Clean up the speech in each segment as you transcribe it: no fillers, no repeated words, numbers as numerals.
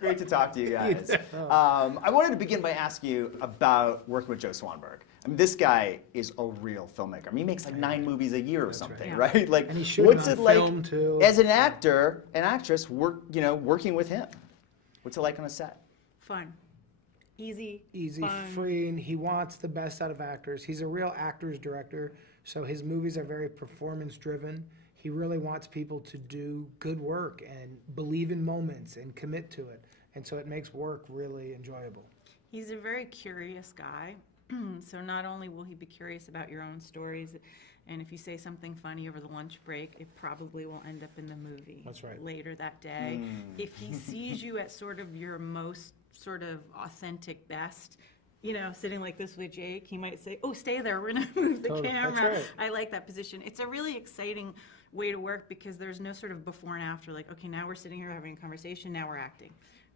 Great to talk to you guys. I wanted to begin by asking you about working with Joe Swanberg. I mean, this guy is a real filmmaker. I mean, he makes like 9 movies a year or something, right? Like, and he's what's on it like film too. as an actor, an actress, working with him? What's it like on a set? Fun. Easy, fun. Freeing. He wants the best out of actors. He's a real actor's director, so his movies are very performance-driven. He really wants people to do good work and believe in moments and commit to it, and so it makes work really enjoyable. He's a very curious guy, so not only will he be curious about your own stories, and if you say something funny over the lunch break, it probably will end up in the movie. That's right. Later that day. If he sees you at sort of your most sort of authentic best, you know, sitting like this with Jake, he might say, oh, stay there, we're going to move the camera. That's right. I like that position. It's a really exciting way to work because there's no sort of before and after, like, okay, now we're sitting here having a conversation, now we're acting.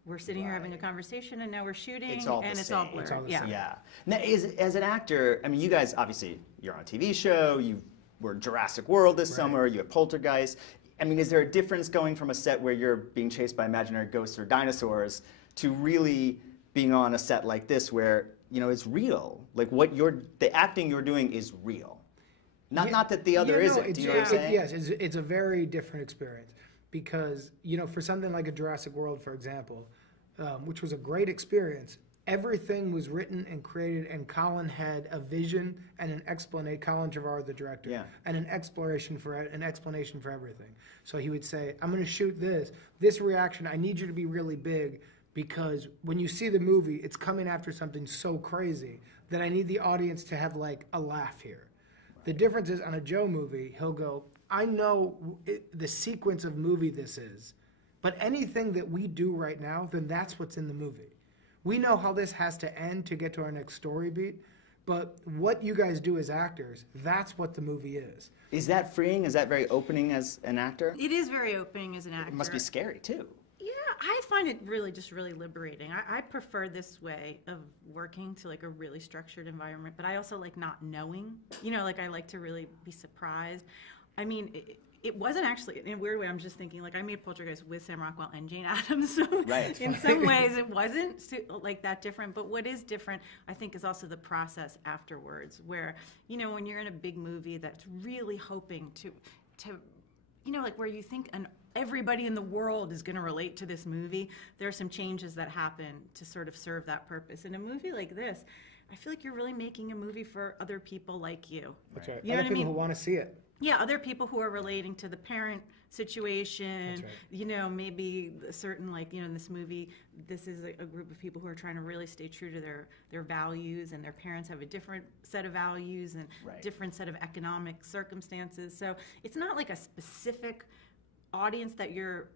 We're sitting here having a conversation, and now we're shooting, it's all and the it's same. all blurred. It's all the same. Yeah. Now, as an actor, I mean, you guys, obviously, you're on a TV show, you were Jurassic World this summer, you have Poltergeist. I mean, is there a difference going from a set where you're being chased by imaginary ghosts or dinosaurs to really being on a set like this where, you know, it's real? Like, the acting you're doing is real. Not that the other isn't. Do you know what I'm saying? Yes, it's a very different experience because, you know, for something like a Jurassic World, for example, which was a great experience, everything was written and created, and Colin had a vision and an explanation. Colin Trevorrow, the director, and an explanation for everything. So he would say, "I'm going to shoot this reaction. I need you to be really big because when you see the movie, it's coming after something so crazy that I need the audience to have like a laugh here." The difference is on a Joe movie, he'll go, "I know the sequence of movie this is, but anything that we do right now, then that's what's in the movie. We know how this has to end to get to our next story beat, but what you guys do as actors, that's what the movie is." Is that freeing? Is that very opening as an actor? It is very opening as an actor. It must be scary, too. Yeah, I find it really liberating. I prefer this way of working to like a really structured environment, but I also like not knowing. You know, like I like to really be surprised. I mean, it wasn't actually, in a weird way, I'm just thinking, like I made Poltergeist with Sam Rockwell and Jane Addams, so in some ways it wasn't like that different, but what is different, I think, is also the process afterwards, where, you know, when you're in a big movie that's really hoping to you know, like where you think everybody in the world is going to relate to this movie, there are some changes that happen to sort of serve that purpose. In a movie like this, I feel like you're really making a movie for other people like you. That's right. You know other what people I mean? who want to see it. Yeah, other people who are relating to the parent situation. That's right. You know, maybe a certain, like, you know, in this movie, this is a group of people who are trying to really stay true to their values, and their parents have a different set of values and different set of economic circumstances. So it's not like a specific audience that you're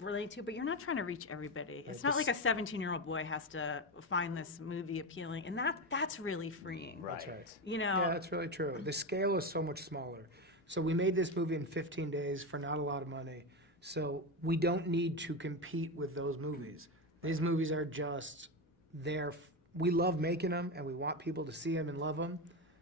relating to, but you're not trying to reach everybody. It's not like a 17-year-old boy has to find this movie appealing, and that's really freeing. Right. That's right. You know? Yeah, that's really true. The scale is so much smaller. So we made this movie in 15 days for not a lot of money. So we don't need to compete with those movies. These movies are just there. We love making them, and we want people to see them and love them.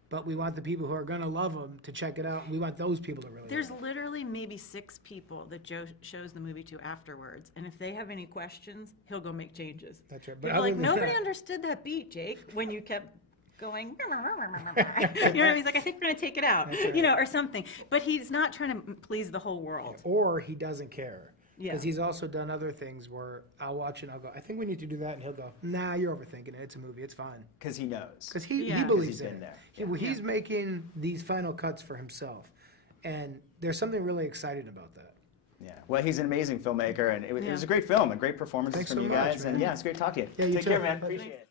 But we want the people who are going to love them to check it out. We want those people to really There's love literally maybe 6 people that Joe shows the movie to afterwards. And if they have any questions, he'll go make changes. That's right. But But like, other than nobody that- understood that beat, Jake, when you kept going, you know, he's like, I think we're going to take it out, you know, or something. But he's not trying to please the whole world. Or he doesn't care. Yeah. Because he's also done other things where I'll watch it and I'll go, I think we need to do that. And he'll go, nah, you're overthinking it. It's a movie. It's fine. Because he knows. Because he Yeah. believes He's in been it. there. He's making these final cuts for himself. And there's something really exciting about that. Yeah. Well, he's an amazing filmmaker, and it was a great film and great performances Thanks from so you much, guys. man. And yeah, it's great talking to you. Yeah, you Take too. care, man. Appreciate it.